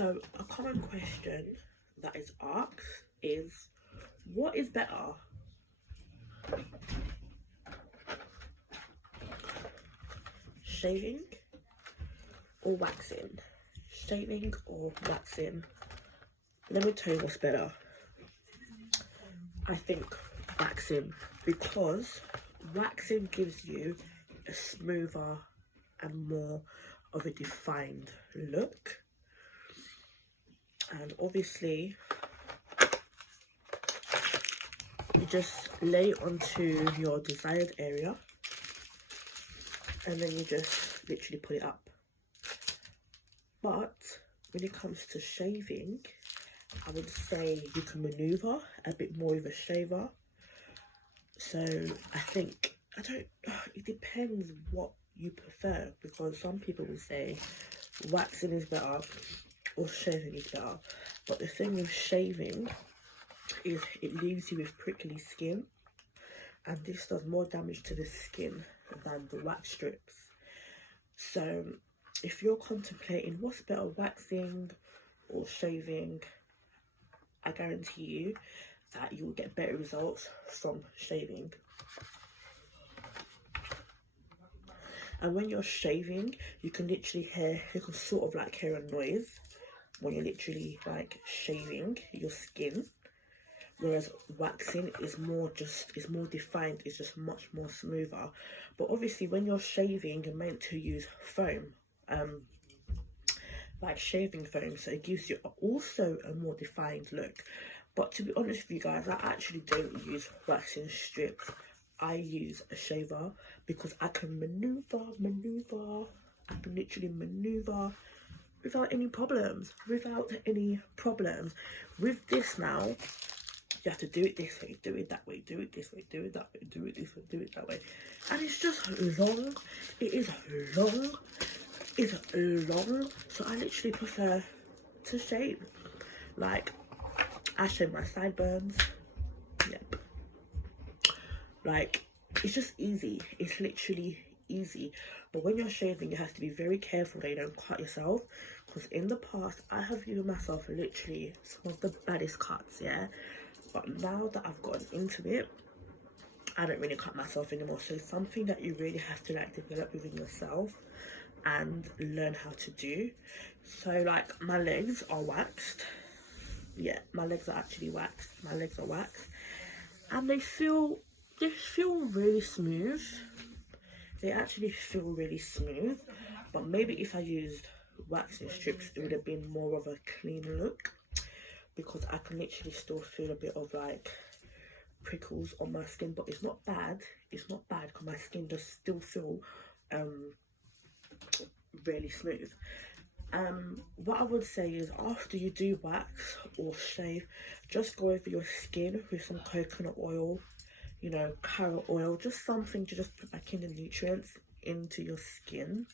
So a common question that is asked is, what is better? Shaving or waxing? Shaving or waxing? Let me tell you what's better. I think waxing, because waxing gives you a smoother and more of a defined look. And obviously, you just lay onto your desired area and then you just literally put it up. But when it comes to shaving, I would say you can maneuver a bit more with a shaver. So I think, it depends what you prefer, because some people will say waxing is better or shaving is better. But the thing with shaving is it leaves you with prickly skin, and this does more damage to the skin than the wax strips. So if you're contemplating what's better, waxing or shaving, I guarantee you that you will get better results from shaving. And when you're shaving, you can sort of like hear a noise when you're literally like shaving your skin. Whereas waxing is more defined, it's just much more smoother. But obviously when you're shaving, you're meant to use foam, like shaving foam, so it gives you also a more defined look. But to be honest with you guys, I actually don't use waxing strips. I use a shaver because I can maneuver. I can literally maneuver without any problems. With this now, you have to do it this way, do it that way, do it this way, do it that way, do it this way, do it that way. And it's just long. It is long. It's long. So I literally prefer to shave. Like, I shave my sideburns. Yep. Like, it's just easy. It's literally easy. But when you're shaving, you have to be very careful that you don't cut yourself. Because in the past, I have given myself literally some of the baddest cuts, yeah? But now that I've gotten into it, I don't really cut myself anymore. So it's something that you really have to like develop within yourself and learn how to do. So like, my legs are waxed. Yeah, my legs are actually waxed. My legs are waxed. And they feel really smooth. They actually feel really smooth. But maybe if I used waxing strips, it would have been more of a clean look, because I can literally still feel a bit of like prickles on my skin. But it's not bad. It's not bad, because my skin does still feel really smooth. What I would say is, after you do wax or shave, just go over your skin with some coconut oil, you know, carrot oil, just something to just put back in the nutrients into your skin.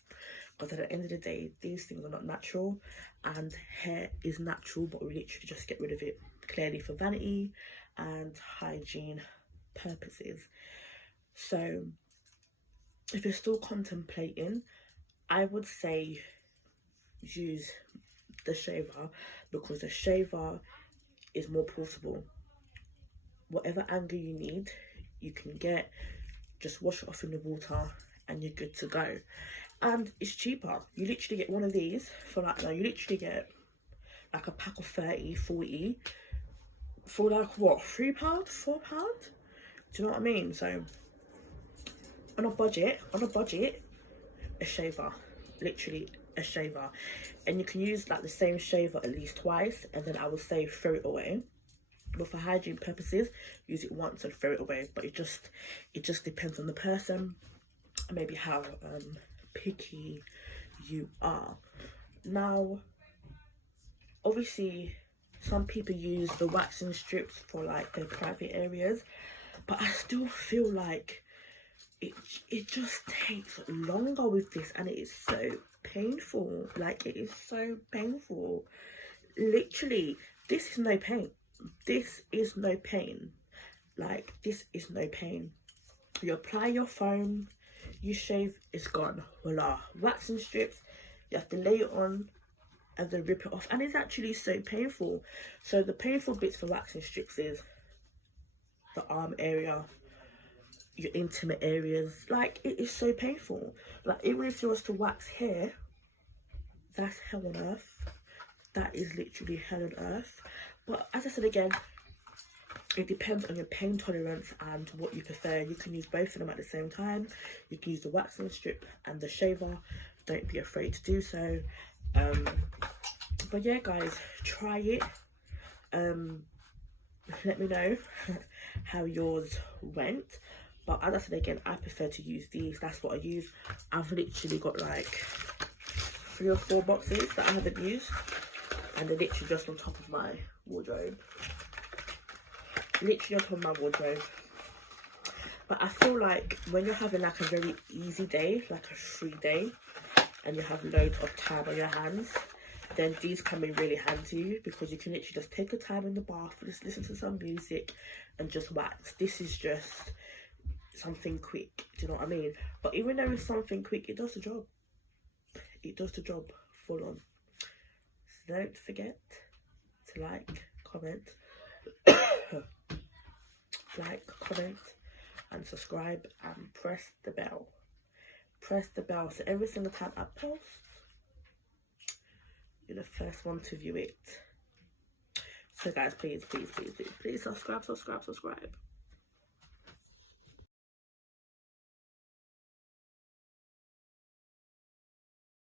Because at the end of the day, these things are not natural, and hair is natural, but we literally just get rid of it clearly for vanity and hygiene purposes. So if you're still contemplating, I would say use the shaver, because the shaver is more portable. Whatever angle you need, you can get, just wash it off in the water and you're good to go. And it's cheaper. You literally get one of these for like, no, you literally get like a pack of 30, 40 for like what, £3, £4? Do you know what I mean? So on a budget, a shaver, literally a shaver. And you can use like the same shaver at least twice, and then I would say throw it away. But for hygiene purposes, use it once and throw it away. But it just depends on the person, maybe how picky you are. Now obviously some people use the waxing strips for like their private areas, but I still feel like it just takes longer with this, and it is so painful. Like, it is so painful. Literally, this is no pain. This is no pain. Like, this is no pain. You apply your foam, you shave, it's gone. Voila. Waxing strips, you have to lay it on, and then rip it off, and it's actually so painful. So the painful bits for waxing strips is the arm area, your intimate areas. Like, it is so painful. Like, even if you was to wax here, that's hell on earth. That is literally hell on earth. But as I said again, it depends on your pain tolerance and what you prefer. You can use both of them at the same time. You can use the waxing strip and the shaver. Don't be afraid to do so. But yeah, guys, try it. Let me know how yours went. But as I said again, I prefer to use these. That's what I use. I've literally got like 3 or 4 boxes that I haven't used, and they're literally just on top of my wardrobe. Literally on top of my wardrobe. But I feel like when you're having like a very easy day, like a free day, and you have loads of time on your hands, then these come in really handy, because you can literally just take your time in the bath, just listen to some music and just wax. This is just something quick, do you know what I mean? But even though it's something quick, it does the job. It does the job full on. So don't forget to like, comment, like, comment and subscribe, and press the bell. Press the bell so every single time I post, you're the first one to view it. So guys, please subscribe.